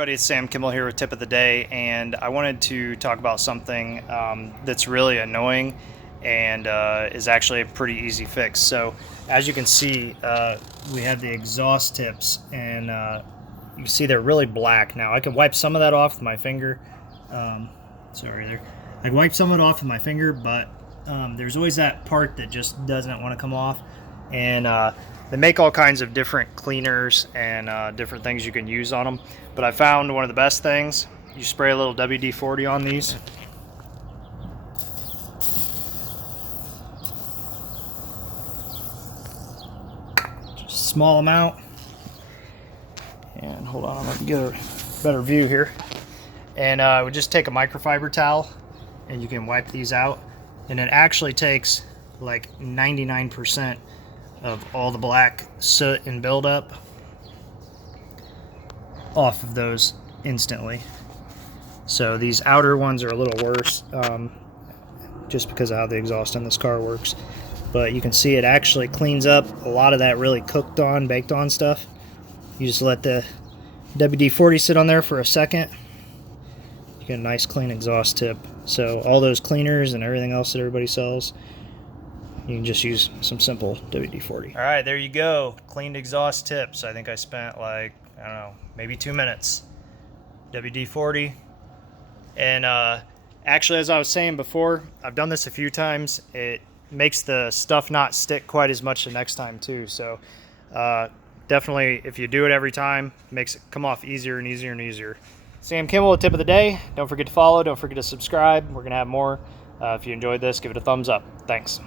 everybody, it's Sam Kimmel here with Tip of the Day, and I wanted to talk about something that's really annoying and is actually a pretty easy fix. So as you can see, we have the exhaust tips, and you can see they're really black. Now I can wipe some of that off with my finger. Sorry there. I can wipe some of it off with my finger, but there's always that part that just doesn't want to come off. And they make all kinds of different cleaners and different things you can use on them. But I found one of the best things. You spray a little WD-40 on these. Just a small amount. And hold on, I'm going to get a better view here. And we just take a microfiber towel and you can wipe these out. And it actually takes like 99% of all the black soot and buildup off of those instantly. So these outer ones are a little worse, just because of how the exhaust on this car works. But you can see it actually cleans up a lot of that really cooked on, baked on stuff. You just let the WD-40 sit on there for a second. You get a nice clean exhaust tip. So all those cleaners and everything else that everybody sells, you can just use some simple WD-40. All right, there you go. Cleaned exhaust tips. I think I spent like, I don't know, maybe 2 minutes. WD-40. And actually, as I was saying before, I've done this a few times. It makes the stuff not stick quite as much the next time too. So definitely, if you do it every time, it makes it come off easier and easier and easier. Sam Kimmel, Tip of the Day. Don't forget to follow. Don't forget to subscribe. We're going to have more. If you enjoyed this, give it a thumbs up. Thanks.